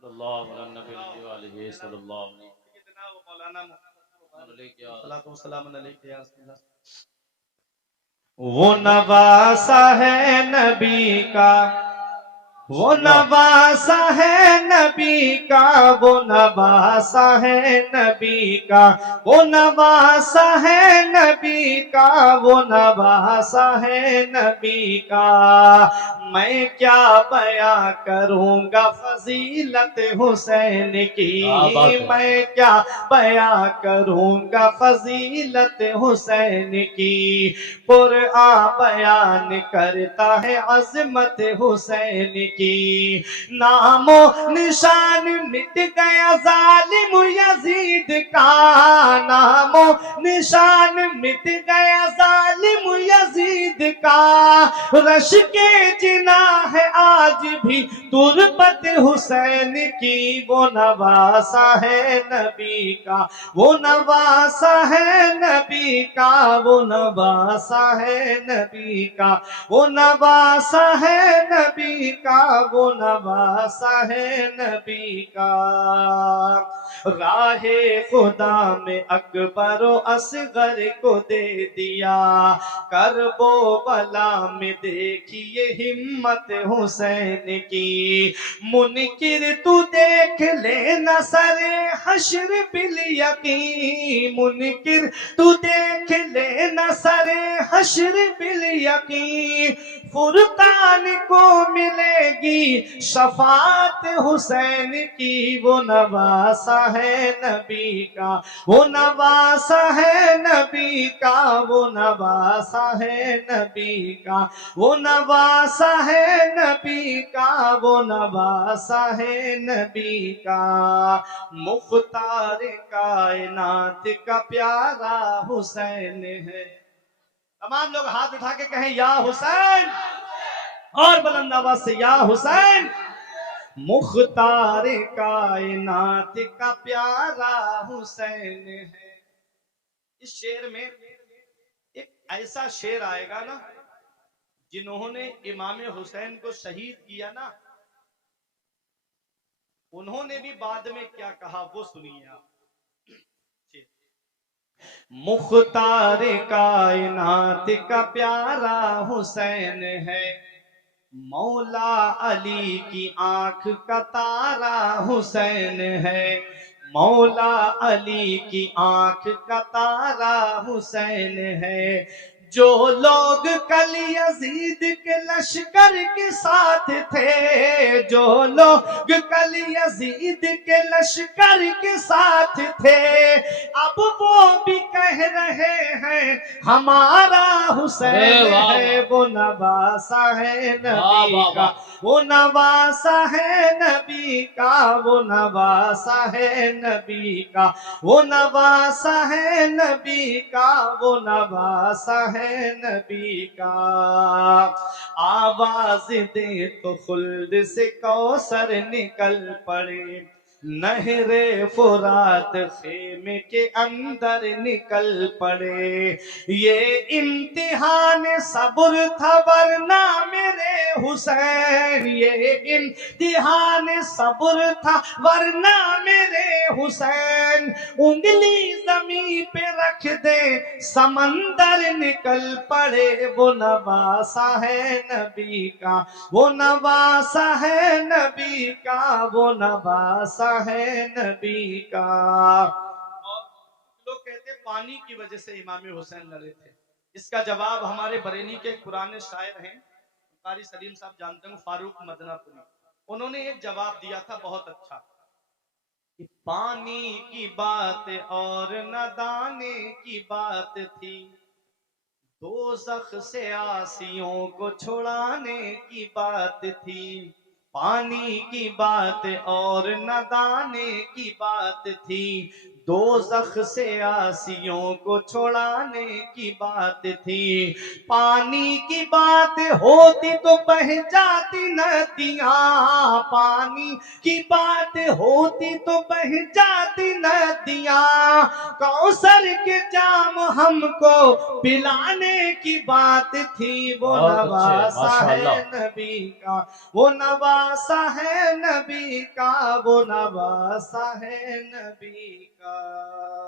صلی اللہ علیہ نبی علیہ صلی اللہ علیہ مولانا وسلم۔ وہ نواسا ہے نبی کا، وہ نواسا ہے نبی کا، وہ نواسا ہے نبی کا، وہ نواسا ہے نبی کا، وہ نواسا ہے نبی کا۔ میں کیا بیاں کروں گا فضیلت حسین کی، میں کیا بیاں کروں گا فضیلت حسین کی۔ قرآن بیان کرتا ہے عظمت حسین کی۔ نام و نشان مٹ گیا ظالم یزید کا، نام و نشان مٹ گیا ظالم یزید کا۔ رش کے جنا ہے آج بھی تربت حسین کی۔ وہ نواسا ہے نبی کا، وہ نواسا ہے نبی کا، وہ نواسا ہے نبی کا، وہ نواسا ہے نبی کا، وہ نواسا ہے نبی کا۔ راہ خدا میں اکبر و اصغر کو دے دیا، کرب و بلا میں دیکھیے ہمت حسین کی۔ منکر تو دیکھ لے نہ سر حشر بالیقین، منکر تو دیکھ لے نہ سر حشر بالیقین۔ فرقان کو ملے گی شفاعت حسین کی۔ وہ نواسا ہے نبی کا، وہ نواسا ہے نبی کا، وہ نواسا ہے نبی کا، وہ نواسا ہے نبی کا، وہ نواسا ہے نبی کا۔ مختار کائنات کا پیارا حسین ہے۔ تمام لوگ ہاتھ اٹھا کے کہیں یا حسین، اور بلند آواز سے یا حسین۔ مختار کائنات کا پیارا حسین ہے۔ اس شعر میں ایک ایسا شعر آئے گا نا، جنہوں نے امام حسین کو شہید کیا نا، انہوں نے بھی بعد میں کیا کہا وہ سنیے آپ۔ مختار کائنات کا پیارا حسین ہے، مولا علی کی آنکھ کا تارا حسین ہے، مولا علی کی آنکھ کا تارا حسین ہے۔ جو لوگ کل یزید کے لشکر کے ساتھ تھے، جو لوگ کل یزید کے لشکر کے ساتھ تھے، اب وہ بھی کہہ رہے ہیں ہمارا حسین ہے۔ وہ نواسا ہے نبی کا، وہ نواسا ہے نبی کا، وہ نواسا ہے نبی کا، وہ نواسا ہے نبی کا، وہ نواسا ہے نبی کا۔ آواز دے تو خلد سے کوثر نکل پڑے، نہر فرات خیمے کے اندر نکل پڑے۔ یہ امتحان صبر تھا ورنہ میرے حسین، یہ امتحان صبر تھا ورنہ میرے حسین۔ انگلی زمین پہ رکھ دے سمندر نکل پڑے۔ وہ نواسا ہے نبی کا، وہ نواسا ہے نبی کا، وہ نواسا ہے نبی کا۔ اور لوگ کہتے ہیں پانی کی وجہ سے امام حسین لڑے تھے۔ اس کا جواب ہمارے بریلی کے پرانے شاعر ہیں، قاری سلیم صاحب جانتے ہیں، فاروق مدنہ پوری، انہوں نے ایک جواب دیا تھا بہت اچھا کہ پانی کی بات اور نہ دانے کی بات تھی، دوزخ سے عاصیوں کو چھڑانے کی بات تھی۔ پانی کی بات اور نہ دانے کی بات تھی، دوزخ سے عاصیوں کو چھڑانے کی بات تھی۔ پانی کی بات ہوتی تو بہہ جاتی ندیاں، پانی کی بات ہوتی تو بہہ جاتی ندیاں، کوثر کے جام ہم کو پلانے کی بات تھی۔ وہ نواسا ہے نبی کا، وہ نواسا ہے نبی کا وہ نواسا ہے نبی کا